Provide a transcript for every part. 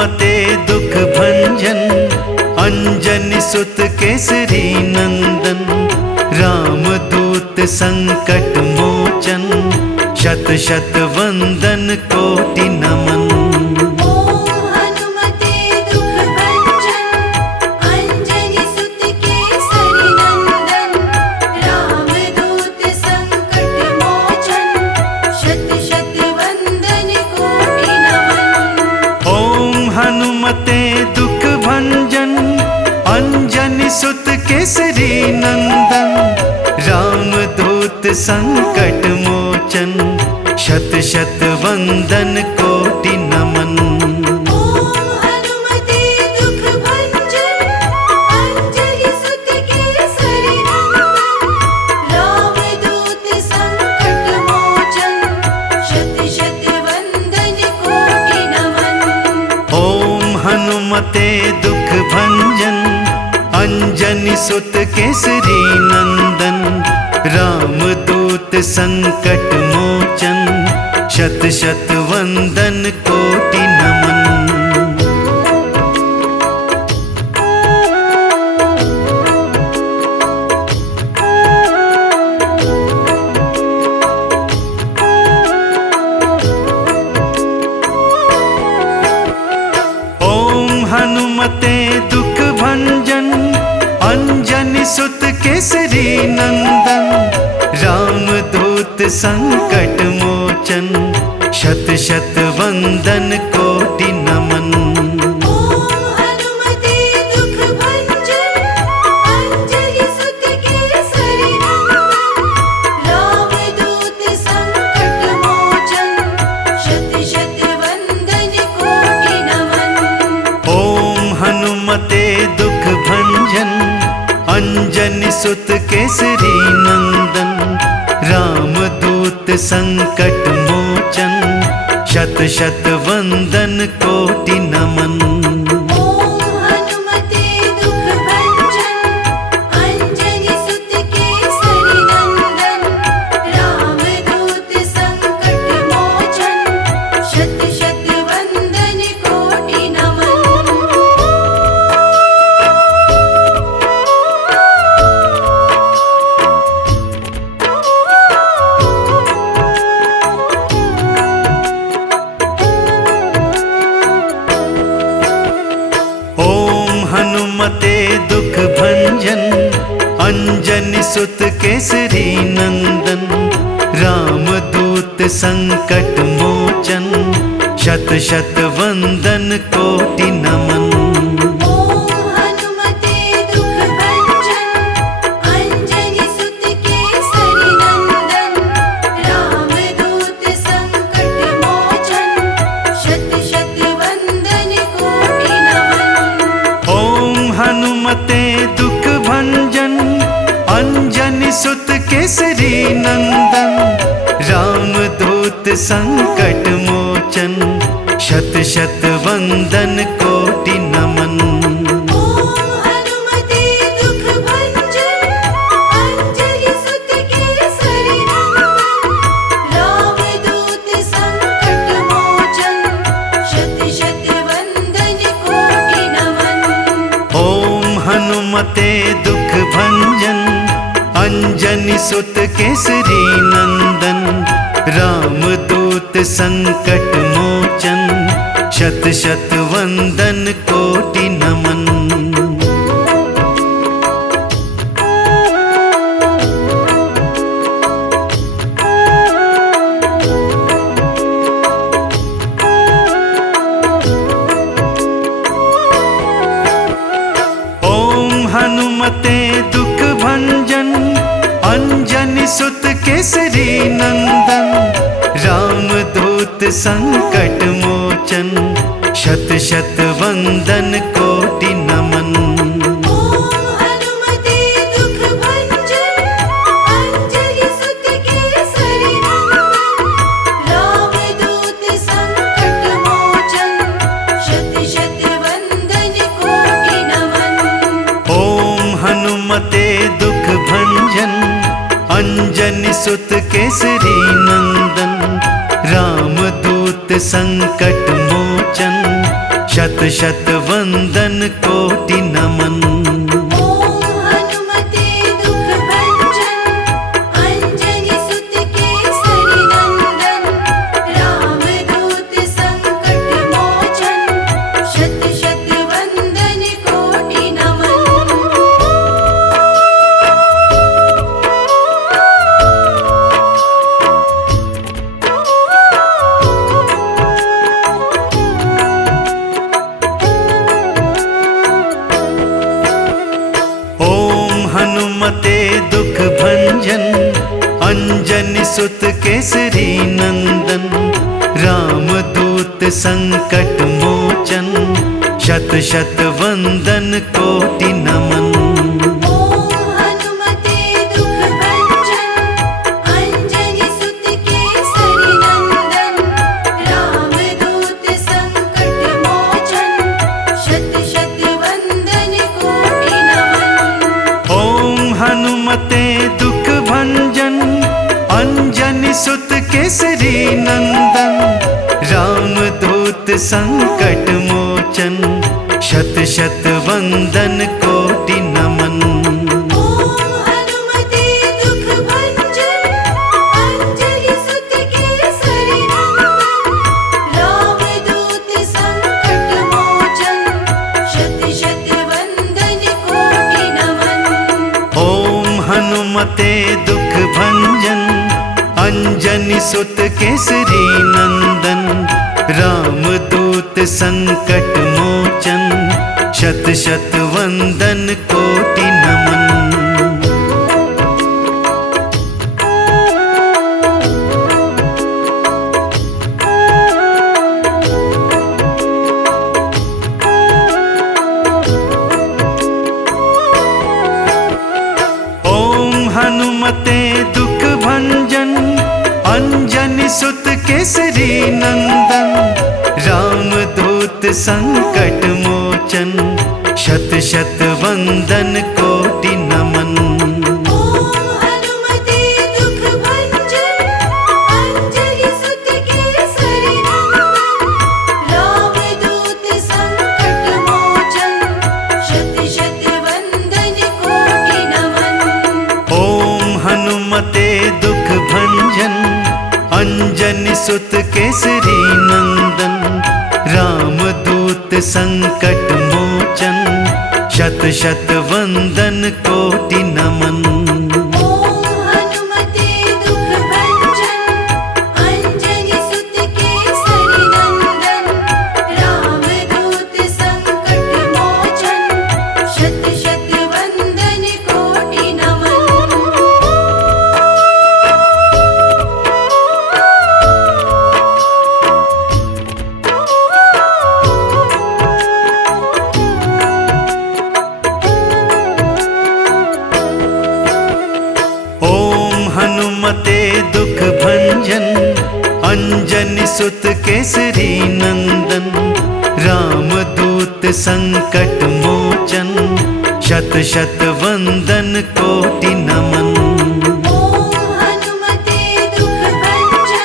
हनुमते दुख भंजन, अंजनी सुत केसरी नंदन। रामदूत संकट मोचन, शत शत वंदन कोटि नमन। दुख भंजन, अंजनी सुत केसरी नंदन। रामदूत संकट मोचन, शत शत वंदन कोटि नमन। हनुमते दुख भंजन, अंजनी सुत केसरी नंदन। रामदूत संकट मोचन, शत शत वंदन कोटि नमन। हनुमते दुख भंजन, अंजनी सुत केसरी नंदन। रामदूत संकट मोचन, शत शत वंदन कोटि नमन। हनुमते दुख भंजन, अंजनी सुत केसरी नंदन। रामदूत संकट मोचन, शत शत वंदन कोटि नमन। हनुमते दुख भंजन, अंजनी सुत केसरी नंदन। रामदूत संकट मोचन, शत शत वंदन कोटि नमन। हनुमते दुख भंजन, अंजनी सुत केसरी नंदन। रामदूत संकट मोचन, शत शत वंदन कोटि नमन। हनुमते दुख भंजन, अंजनी सुत केसरी नंदन। रामदूत संकट मोचन, शत शत वंदन कोटि नमन। हनुमते दुख भंजन, अंजनी सुत केसरी नंदन। रामदूत संकट मोचन, शत शत वंदन कोटि नमन। हनुमते दुख भंजन, अंजनी सुत केसरी नंदन। रामदूत संकट मोचन, शत शत वंदन कोटि नमन। ओम हनुमते दुख भंजन अंजनी सुत केसरी नंदन। राम दूत संकट मोचन शत शत वंदन कोटि नमन। हनुमते दुख भंजन अंजनी सुत केसरी नंदन। राम दूत संकट मोचन शत शत वंदन कोटि नमन। ओम हनुमते दुख भंजन अंजनी सुत केसरी नंदन। राम दूत संकट मोचन शत शत वंदन कोटि नमन। हनुमते दुख भंजन अंजनी सुत केसरी नंदन। राम दूत संकट मोचन शत शत वंदन कोटि नमन। ओम हनुमते दुख भंजन अंजनी सुत केसरी नंदन। राम दूत संकट मोचन शत शत वंदन कोटि नमन। हनुमते दुख भंजन अंजनी सुत केसरी नंदन। राम दूत संकट मोचन शत शत वंदन कोटि नमन। हनुमते दुख भंजन अंजनी सुत केसरी नंदन। राम दूत संकट मोचन शत शत वंदन कोटि नमन। ओम हनुमते दुख भंजन अंजनी सुत केसरी नंदन। राम दूत संकट मोचन शत शत वंदन कोटि नमन। हनुमते दुख भंजन अंजनी सुत केसरी नंदन। राम दूत संकट मोचन शत शत वंदन कोटि नमन। ओम हनुमते दुख भंजन अंजनी सुत केसरी नंदन। राम दूत संकट मोचन शत शत वंदन कोटि नमन। हनुमते दुख भंजन अंजनी सुत केसरी नंदन। राम दूत संकट मोचन शत शत वंदन कोटि नमन। ओम हनुमते दुख भंजन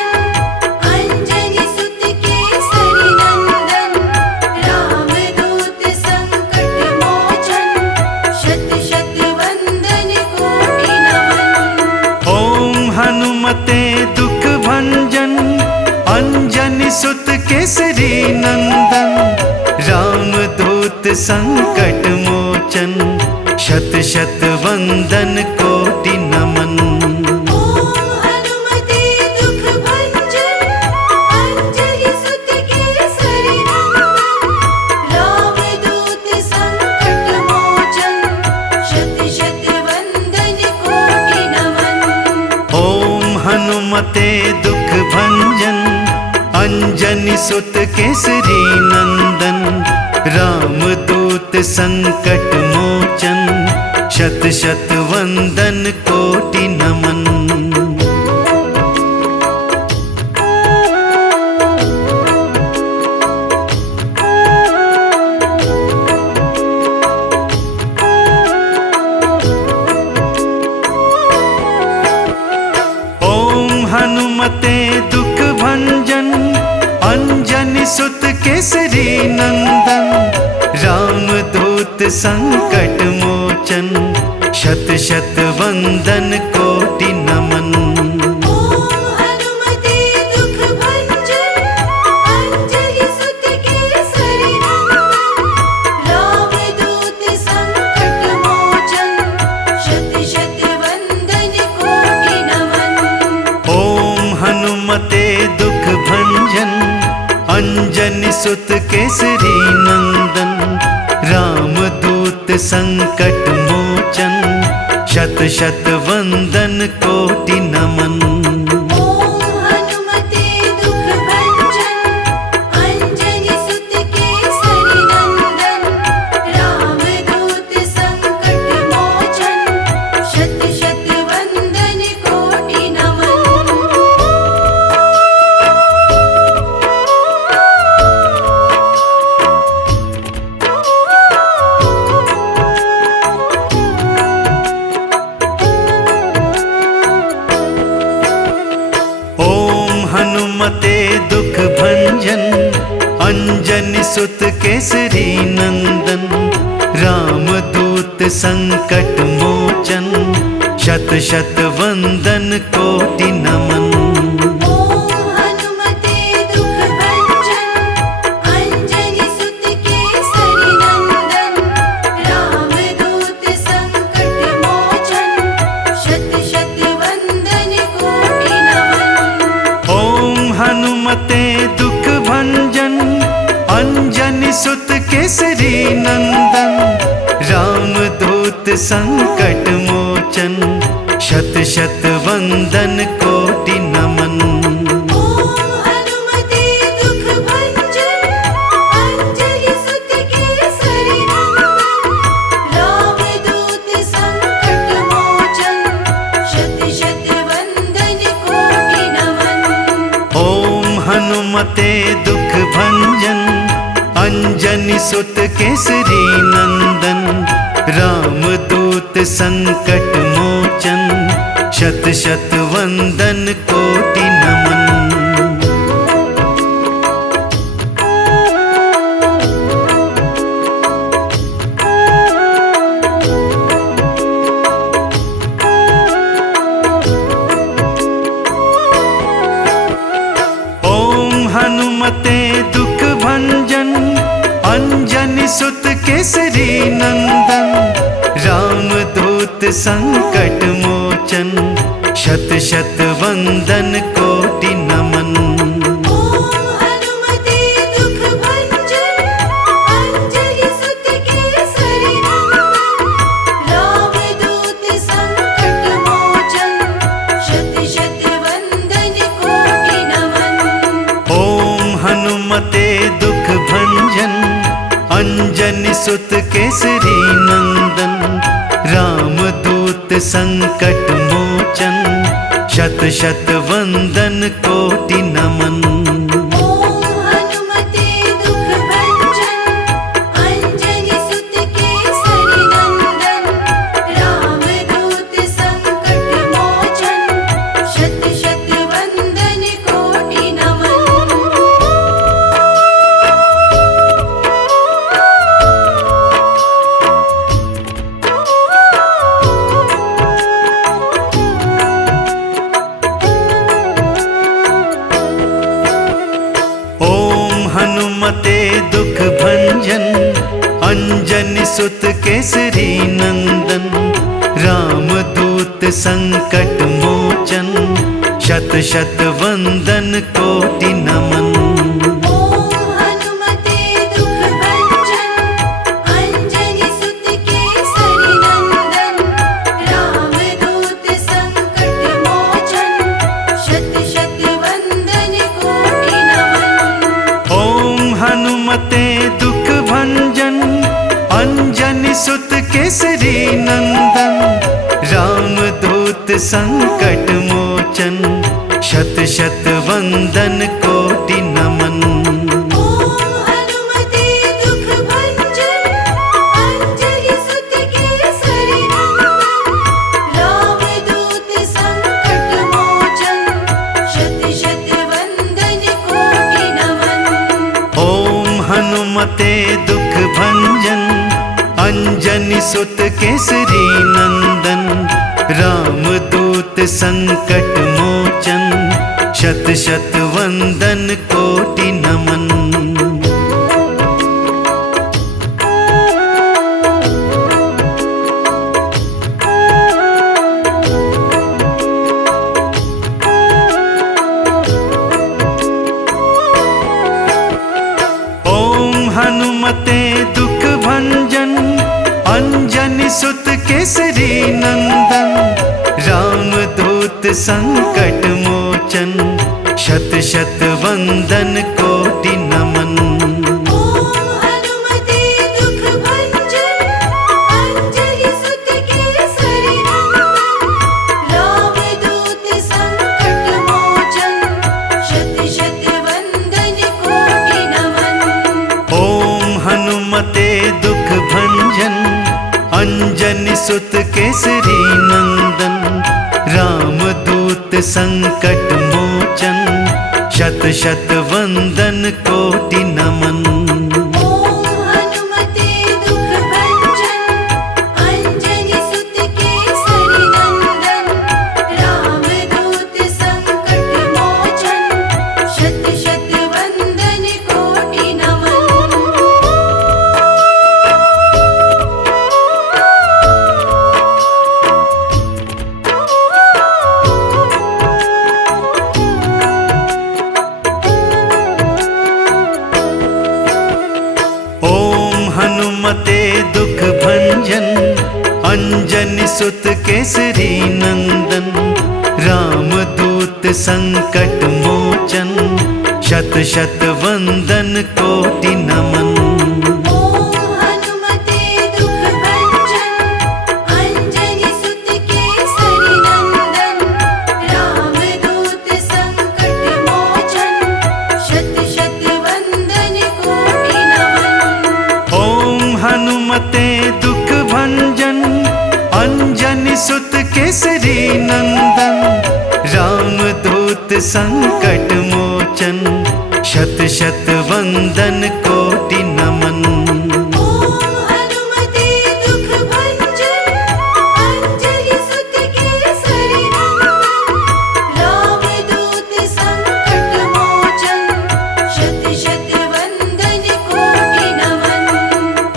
अंजनी सुत केसरी नंदन। राम दूत संकट मोचन शत शत वंदन कोटि नमन। हनुमते दुख भंजन अंजनी सुत केसरी नंदन। राम दूत संकट मोचन शत शत वंदन कोटि नमन। ओम हनुमते दुख भंजन अंजनी सुत केसरी नंदन। राम दूत संकट मोचन शत शत वंदन कोटि नमन। हनुमते दुख भंजन अंजनी सुत केसरी नंदन। राम दूत संकट मोचन शत शत वंदन कोटि नमन। हनुमते दुख भंजन अंजनी सुत केसरी केसरी नंदन, रामदूत संकट मोचन, शत शत वंदन कोटि नमन। ओम हनुमते दुख भंजन, अंजलि सुत केसरी नंदन, रामदूत संकट मोचन, शत शत वंदन कोटि नमन। ओम हनुमते दुख भंजन, अंजनी सुत केसरी नंदन, रामदूत संकट मोचन, शत शत वंदन कोटि नमन। ओम हनुमते दुख भंजन, अंजनी सुत केसरी नंदन, रामदूत संकट मोचन, शत शत वंदन कोटि नमन। ओम हनुमते दुख भंजन, अंजनी सुत केसरी नंदन, रामदूत संकट मोचन, शत शत वंदन कोटि नमन। ओम हनुमते दुख भंजन, अंजनी सुत केसरी नंदन, रामदूत संकट मोचन, शत शत वंदन कोटि नमन। ओम हनुमते दुख भंजन, अंजनी सुत केसरी नंदन, रामदूत संकट मोचन, शत शत वंदन कोटि नमन। ओम हनुमते दुख भंजन, अंजलि सुत केसरी नंदन, रामदूत संकट मोचन, शत शत वंदन कोटि नमन। ओम हनुमते दुख भंजन, अंजनी सुत केसरी नंदन, रामदूत संकट मोचन, शत शत वंदन कोटि नमन। ओम हनुमते दुख भंजन, अंजनी सुत केसरी नंदन, रामदूत संकट मोचन, शत शत वंदन कोटि नमन। ओम हनुमते दुख भंजन, अंजलि सुत केसरी नंदन, रामदूत संकट मोचन, शत शत वंदन कोटि नमन। ओम हनुमते दुख भंजन, अंजनी सुत केसरी नंदन, रामदूत संकट मोचन, शत शत वंदन कोटि नमन। ओम हनुमते दुख भंजन, अंजलि सुत केसरी नंदन, रामदूत संकट मोचन, शत शत वंदन कोटि नमन। ओम हनुमते दुख भंजन, अंजनी सुत केसरी नंदन, रामदूत संकट मोचन, शत शत वंदन कोटि नमन। ओम हनुमते दुख भंजन, अंजलि सुत केसरी नंदन, रामदूत संकट मोचन, शत शत वंदन कोटि नमन। ओम हनुमते दुख भंजन, अंजनी सुत केसरी नंदन, रामदूत संकट मोचन, शत शत वंदन कोटि नमन। ओम हनुमते दुख भंजन, अंजलि सुत केसरी नंदन, रामदूत संकट मोचन, शत शत वंदन कोटि नमन। ओम हनुमते दुख भंजन, अंजनी सुत केसरी नंदन। रामदूत संकट मोचन, शत शत वंदन कोटि नमन। हनुमते दुख भंजन, अंजनी सुत केसरी नंदन। रामदूत संकट मोचन, शत शत वंदन कोटि नमन। ओम हनुमते दुख भंजन, अंजनी सुत केसरी नंदन। रामदूत संकट मोचन, शत शत वंदन कोटि नमन। ओम हनुमते दुख भंजन, अंजनी सुत केसरी नंदन। रामदूत संकट मोचन, शत शत वंदन कोटि नमन। ओम हनुमते दुख भंजन, अंजनी सुत केसरी नंदन। रामदूत संकट मोचन, शत शत वंदन कोटि नमन। हनुमते दुख भंजन, अंजनी सुत केसरी नंदन। रामदूत संकट मोचन, शत शत वंदन कोटि नमन। ओम हनुमते दुख भंजन, अंजनी सुत केसरी नंदन। रामदूत संकट मोचन, शत शत वंदन कोटि नमन। ओम हनुमते दुख भंजन, अंजनी सुत केसरी नंदन। रामदूत संकट मोचन, शत शत वंदन कोटि नमन। ओम हनुमते दुख भंजन, अंजनी सुत केसरी नंदन। रामदूत संकट मोचन, शत शत वंदन कोटि नमन।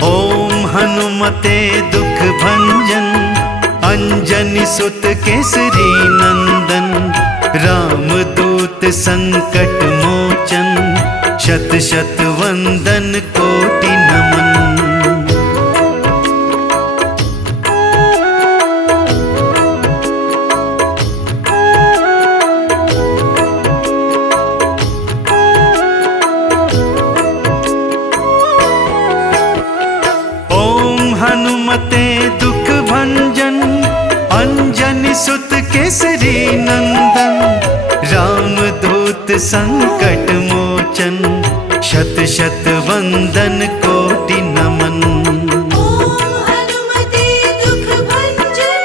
ओम हनुमते दुख भंजन, अंजनी सुत केसरी नंदन। रामदूत संकट मोचन, शत शत वंदन कोटि नमन। हनुमते दुख भंजन, अंजनी सुत केसरी नंदन। रामदूत संकट मोचन, शत शत वंदन कोटि नमन। ओम हनुमते दुख भंजन,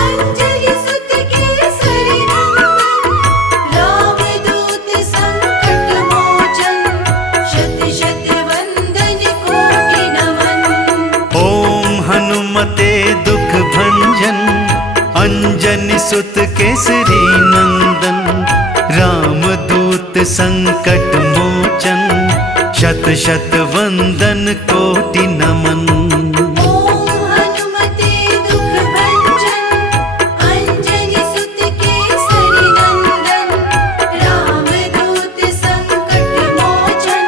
अंजनी सुत केसरी नंदन। रामदूत संकट मोचन, शत शत वंदन कोटि नमन। ओम हनुमते दुख भंजन, अंजनी सुत केसरी नंदन। रामदूत संकट मोचन, शत शत वंदन कोटि नमन। ओम हनुमते दुख भंजन, अंजनी सुत केसरी नंदन। रामदूत संकट मोचन,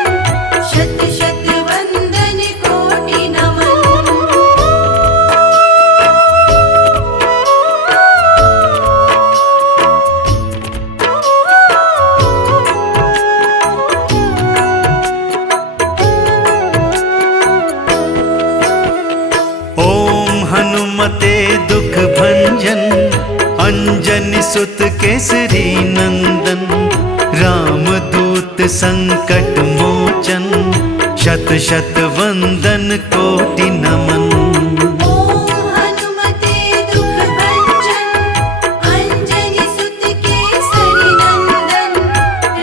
शत शत वंदन कोटि नमन। हनुमते दुख भंजन, अंजनी सुत केसरी नंदन। रामदूत संकट मोचन, शत शत वंदन कोटि नमन। ओम हनुमते दुख भंजन, अंजनी सुत केसरी नंदन।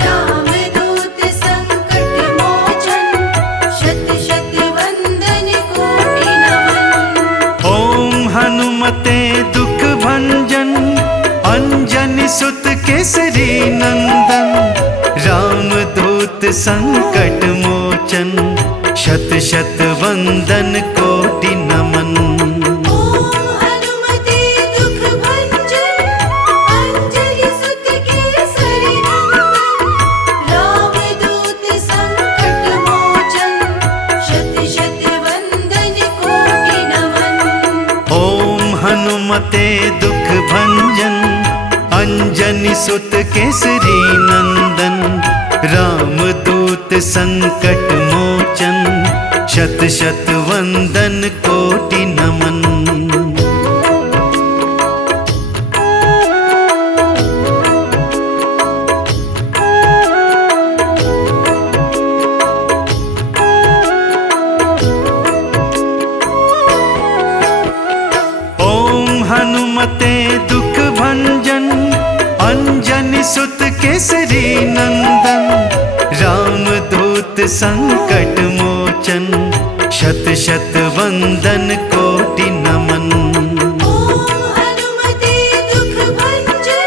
रामदूत संकट मोचन, केसरी नंदन, रामदूत संकट मोचन, शत शत वंदन कोटि नमन। ओम हनुमते दुख भंजन, अंजनी सुत केसरी नंदन, रामदूत संकट मोचन, शत शत वंदन कोटि नमन। ओम हनुमते दुख भंजन, अंजनी सुत केसरी नंदन, रामदूत संकट मोचन, शत शत वंदन कोटि नमन। ओम हनुमते दुख भंजन, अंजनी सुत केसरी नंदन, रामदूत संकट मोचन, शत शत वंदन कोटि नमन। ओम हनुमते दुख भंजन,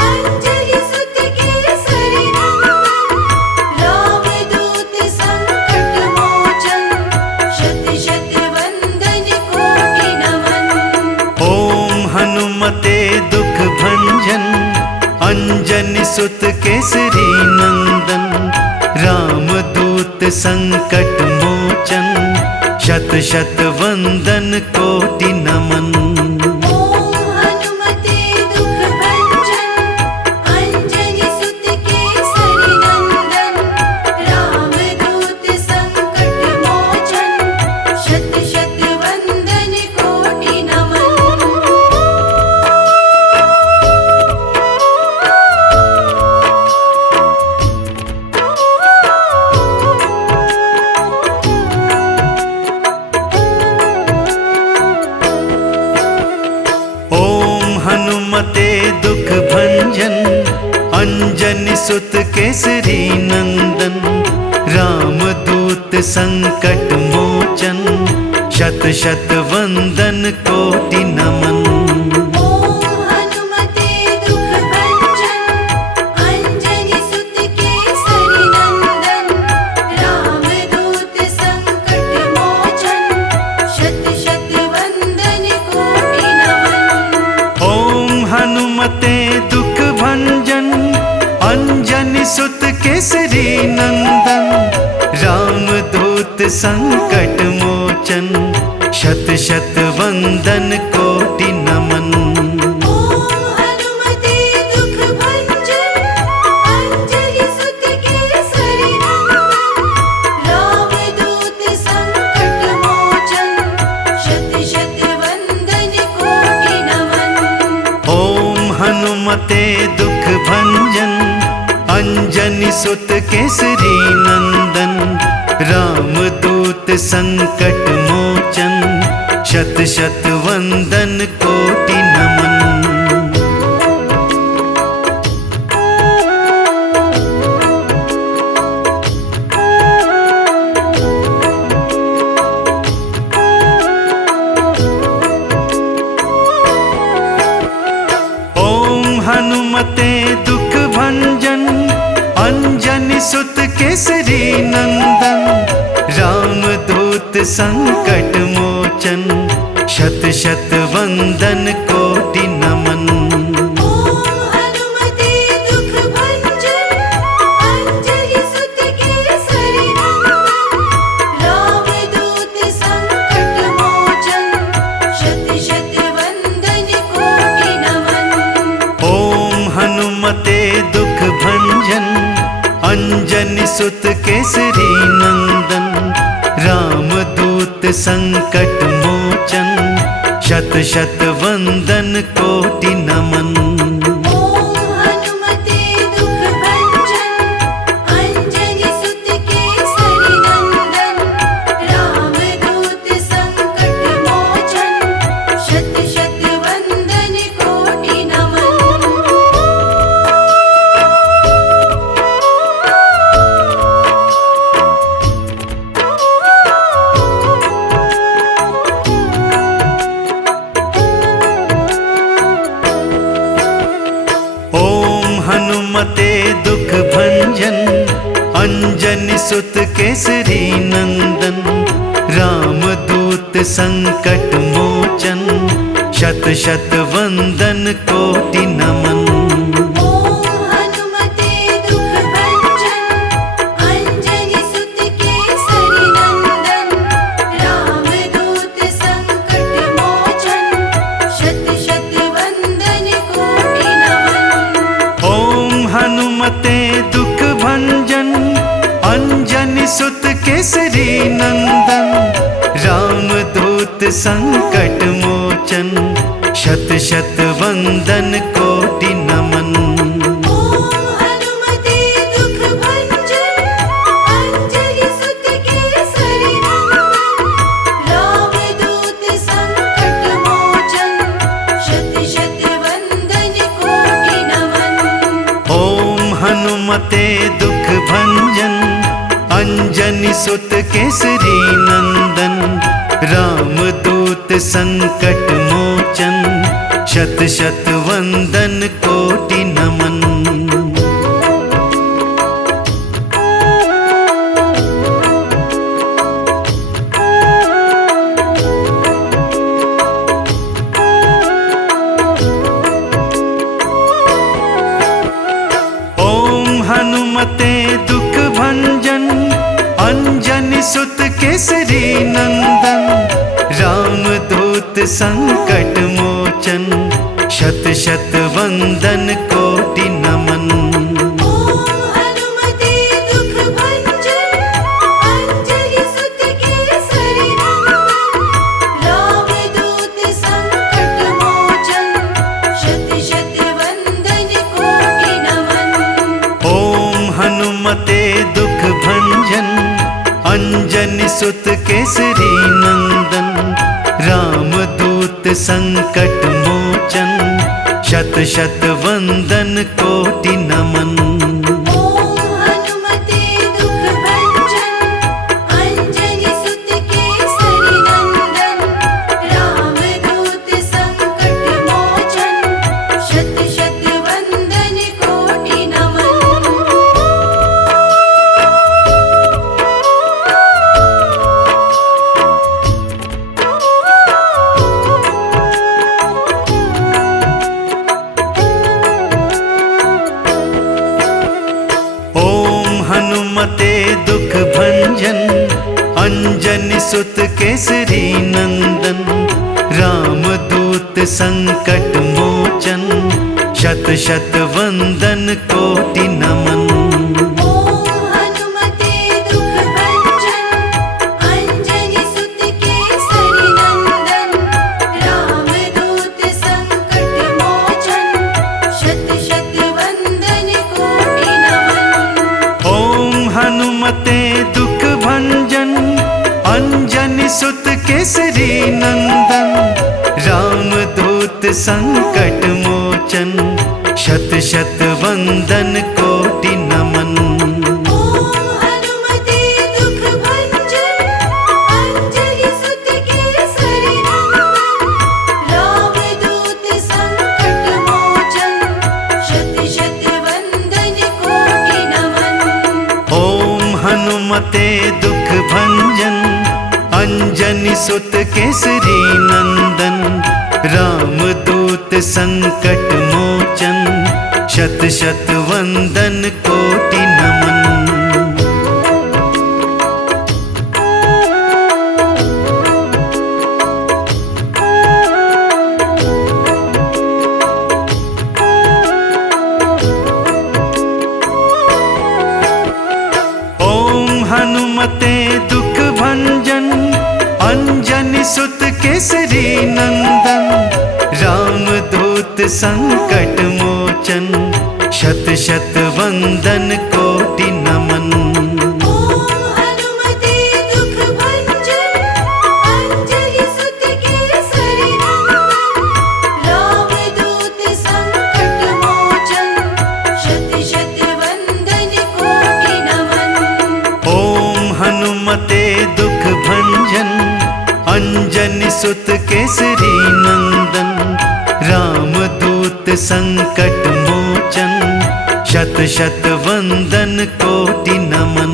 अंजनी सुत केसरी नंदन, रामदूत संकट मोचन, शत शत वंदन कोटि नमन। ओम हनुमते दुख भंजन, अंजनी सुत केसरी नंदन, रामदूत संकट मोचन, शत शत वंदन कोटि नमन। ओम हनुमते दुख भंजन, अंजनी सुत केसरी नंदन, रामदूत संकट मोचन, शत शत वंदन कोटि नमन। ओम हनुमते दुख भंजन, अंजनी सुत केसरी नंदन, रामदूत संकट मोचन, शत शत वंदन कोटि नमन। ओम हनुमते दुख भंजन, अंजनी सुत केसरी नंदन, रामदूत संकट मोचन, शत शत वंदन कोटि नमन। ओम हनुमते दुख भंजन, अंजनी सुत केसरी नंदन, रामदूत संकट मोचन, शत शत वंदन कोटि नमन। ओम हनुमते दुख भंजन, अंजनी सुत केसरी नंदन, रामदूत संकट मोचन, शत शत वंदन कोटि नमन। ओम हनुमते दुख भंजन, अंजनी सुत केसरी नंदन, रामदूत संकट मोचन, शत शत वंदन कोटि नमन। ओम हनुमते दुख भंजन, अंजनी सुत केसरी नंदन, रामदूत संकट मोचन, शत शत वंदन कोटि नमन। ओम हनुमते दुख भंजन, अंजनी सुत केसरी नंदन, रामदूत संकट मोचन, शत शत वंदन कोटि नमन। ओम हनुमते दुख भंजन, अंजनी सुत केसरी नंदन, रामदूत संकट मोचन, शत शत वंदन कोटि नमन। ओम हनुमते दुख भंजन, अंजनी सुत केसरी नंदन, रामदूत संकट मोचन, शत शत वंदन कोटि नमन। सुत केसरी नंदन, रामदूत संकट मोचन, शत शत वंदन कोटि नमन। ओम हनुमते दुख भंजन, अंजनी सुत केसरी नंदन, रामदूत संकट मोचन, शत शत वंदन कोटि नमन। ओम हनुमते दुख भंजन, अंजनी सुत केसरी नंदन, रामदूत संकट मोचन, शत शत वंदन कोटि नमन। ओम हनुमते दुख भंजन, अंजनी सुत केसरी नंदन, रामदूत संकट मोचन, शत शत वंदन कोटि नमन। ओम हनुमते दुख भंजन, अंजनी सुत केसरी नंदन, रामदूत संकट मोचन, शत शत वंदन कोटि नमन। ओम हनुमते दुख भंजन, अंजनी सुत केसरी नंदन, रामदूत संकट मोचन, शत शत वंदन कोटि नमन। ओम हनुमते दुख भंजन, अंजनी सुत केसरी नंदन, रामदूत संकट मोचन, शत शत वंदन कोटि नमन। ओम हनुमते दुख भंजन, अंजनी सुत केसरी नंदन, रामदूत संकट मोचन, शत शत वंदन कोटि नमन। ओम हनुमते दुख भंजन, अंजनी सुत केसरी नंदन, रामदूत संकट मोचन, शत शत वंदन कोटि नमन। ओम हनुमते दुख भंजन, अंजनी सुत केसरी नंदन, रामदूत संकट मोचन, शत शत वंदन कोटि नमन। ओम हनुमते दुख भंजन, अंजनी सुत केसरी नंदन, रामदूत संकट मोचन, शत शत वंदन कोटि नमन। ओम हनुमते दुख भंजन, अंजनी सुत केसरी नंदन, रामदूत संकट मोचन, शत शत वंदन कोटि नमन। ओम हनुमते दुख भंजन, अंजनी सुत केसरी नंदन, रामदूत संकट मोचन, शत शत वंदन कोटि नमन। ओम हनुमते दुख भंजन, अंजनी सुत केसरी नंदन, रामदूत संकट मोचन, शत शत वंदन कोटि नमन। ओम हनुमते दुख भंजन, अंजनी सुत केसरी नंदन, रामदूत संकट मोचन, शत शत वंदन कोटि नमन। ओम हनुमते दुख भंजन, अंजनी सुत केसरी नंदन, रामदूत संकट मोचन, शत शत वंदन कोटि नमन। ओम हनुमते दुख भंजन, अंजनी सुत केसरी नंदन, रामदूत संकट मोचन, शत शत वंदन कोटि नमन।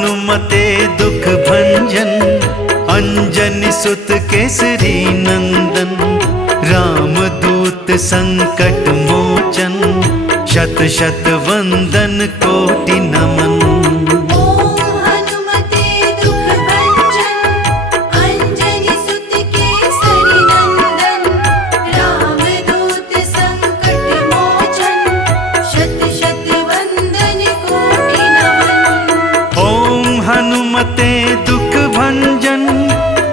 हनुमते दुख भंजन, अंजनी सुत केसरी नंदन। रामदूत संकट मोचन, शत शत वंदन कोटि नमन। ओम हनुमते दुख भंजन, अंजनी सुत केसरी नंदन। रामदूत संकट मोचन, शत शत वंदन कोटि नमन। ओम हनुमते दुख भंजन,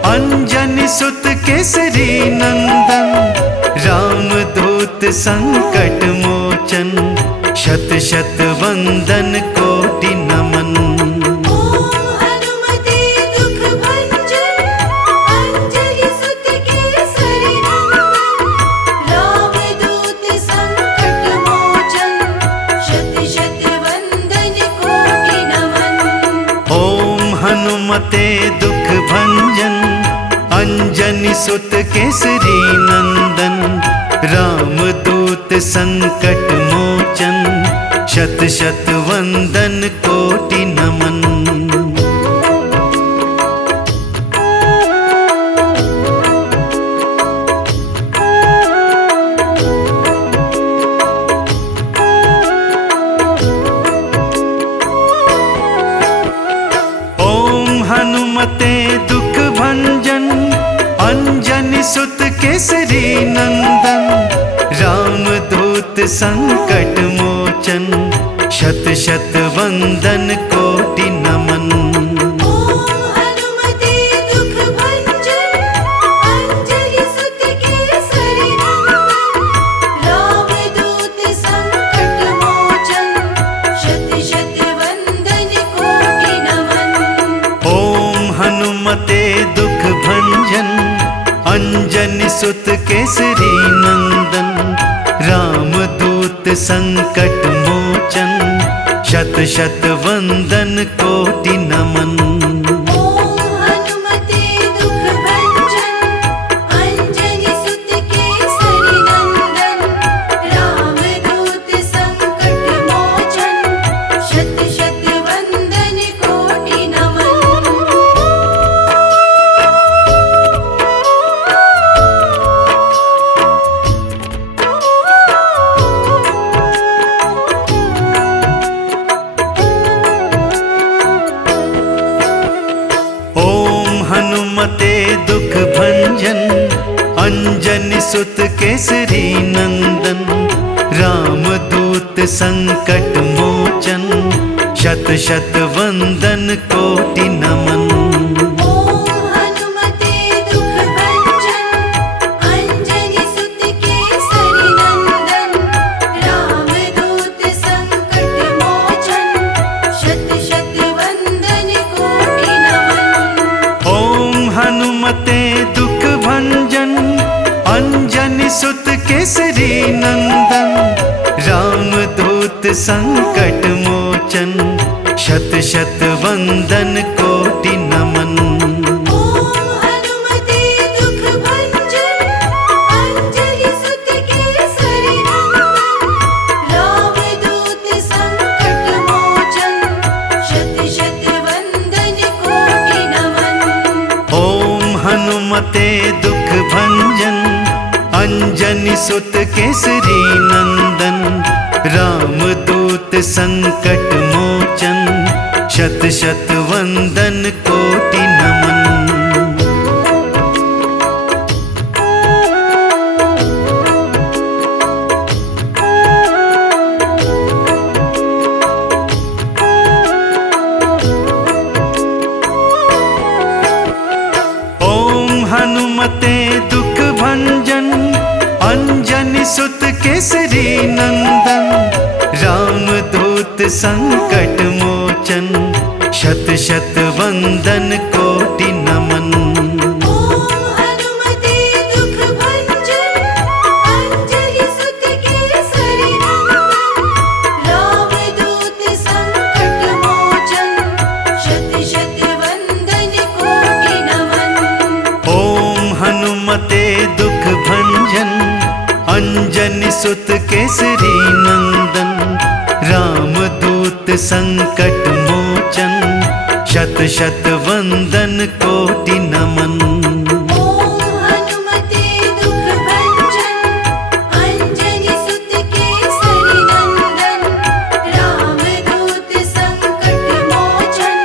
अंजनी सुत केसरी नंदन। रामदूत संकट मोचन, शत शत वंदन कोटि नमन। ओम हनुमते दुख भंजन, अंजनी सुत केसरी नंदन। रामदूत संकट मोचन, शत शत वंदन कोटि नमन। ओम हनुमते दुख भंजन, अंजनी सुत केसरी नंदन। रामदूत संकट मोचन, शत शत वंदन कोटि नमन। ओम हनुमते दुख भंजन, अंजनी सुत केसरी नंदन। रामदूत संकट मोचन, शत शत वंदन कोटि नमन। ओम हनुमते दुख भंजन, अंजनी सुत केसरी नंदन। रामदूत संकट मोचन, शत शत वंदन कोटि नमन। ओम हनुमते दुख भंजन, अंजनी सुत केसरी नंदन। रामदूत संकट मोचन, शत शत वंदन कोटि नमन। ओम हनुमते दुख भंजन, अंजनी सुत केसरी नंदन। रामदूत संकट मोचन, शत शत वंदन कोटि नमन। ओम हनुमते दुख भंजन, अंजनी सुत केसरी नंदन। रामदूत संकट मोचन, शत शत वंदन कोटि नमन। ओम हनुमते दुख भंजन, अंजनी सुत केसरी नंदन। रामदूत संकट मोचन, शत शत वंदन कोटि नमन। ओम हनुमते दुख भंजन, अंजनी सुत केसरी नंदन। रामदूत संकट मोचन, शत शत वंदन कोटि नमन। ओम हनुमते दुख भंजन, अंजनी सुत केसरी नंदन। रामदूत संकट मोचन, शत शत वंदन कोटि नमन। ओम हनुमते दुख भंजन, अंजनी सुत केसरी नंदन। रामदूत संकट मोचन, शत शत वंदन कोटि नमन। ओम हनुमते दुख भंजन, अंजनी सुत केसरी नंदन। रामदूत संकट मोचन, शत शत वंदन कोटि नमन। ओम हनुमते दुख भंजन, अंजनी सुत केसरी नंदन। रामदूत संकट मोचन, शत शत वंदन कोटि नमन। ओम हनुमते दुख भंजन, अंजनी सुत केसरी नंदन। रामदूत संकट मोचन, शत शत वंदन कोटि नमन। ओम हनुमते दुख भंजन अंजनी सुत केसरी नंदन। राम दूत संकट मोचन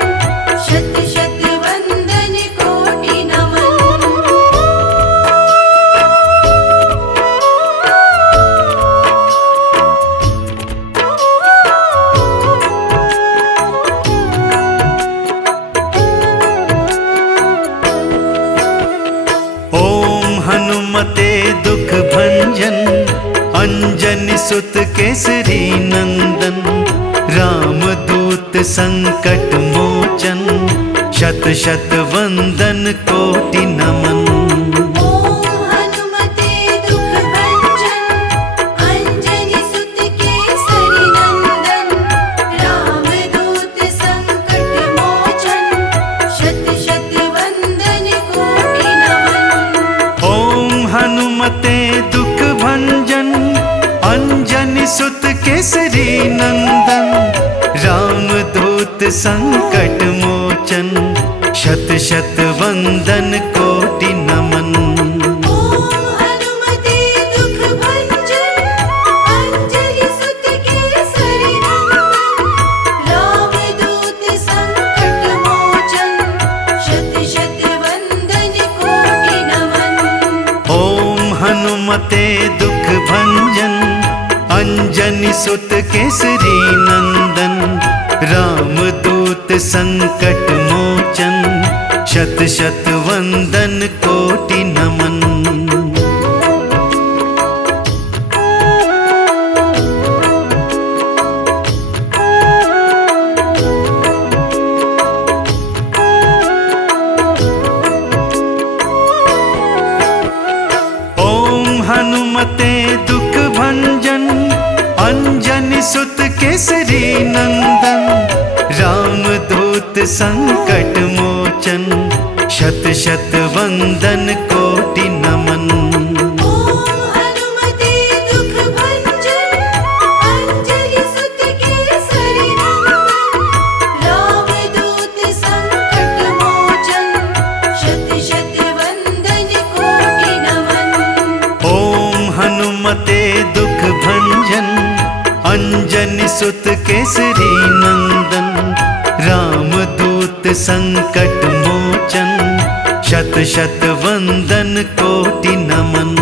शत शत वंदन कोटि नमन। हनुमते दुख भंजन अंजनी सुत केसरी नंदन। राम दूत संकट मोचन शत शत वंदन कोटि नमन। ओम हनुमते दुख भंजन अंजनी सुत केसरी नंदन। राम दूत संकट मोचन शत शत वंदन कोटि नमन। ओम हनुमते दुख भंजन अंजनी सुत केसरी नंदन। राम दूत संकट मोचन शत शत वंदन कोटि नमन। ओम हनुमते दुख भंजन अंजनी सुत केसरी नंदन। राम दूत संकट मोचन शत शत वंदन कोटि नमन। ओम हनुमते दुख भंजन अंजनी सुत केसरी नंदन। राम दूत संकट मोचन शत शत वंदन कोटि नमन। हनुमते दुख भंजन अंजनी सुत केसरी नंदन। राम दूत संकट मोचन शत शत वंदन कोटि नमन। ओम हनुमते दुख भंजन अंजनी सुत केसरी नंदन। राम दूत संकट मोचन शत शत वंदन कोटि नमन। ओम हनुमते दुख भंजन अंजनी सुत केसरी नंदन। राम दूत संकट मोचन शत शत वंदन कोटि नमन।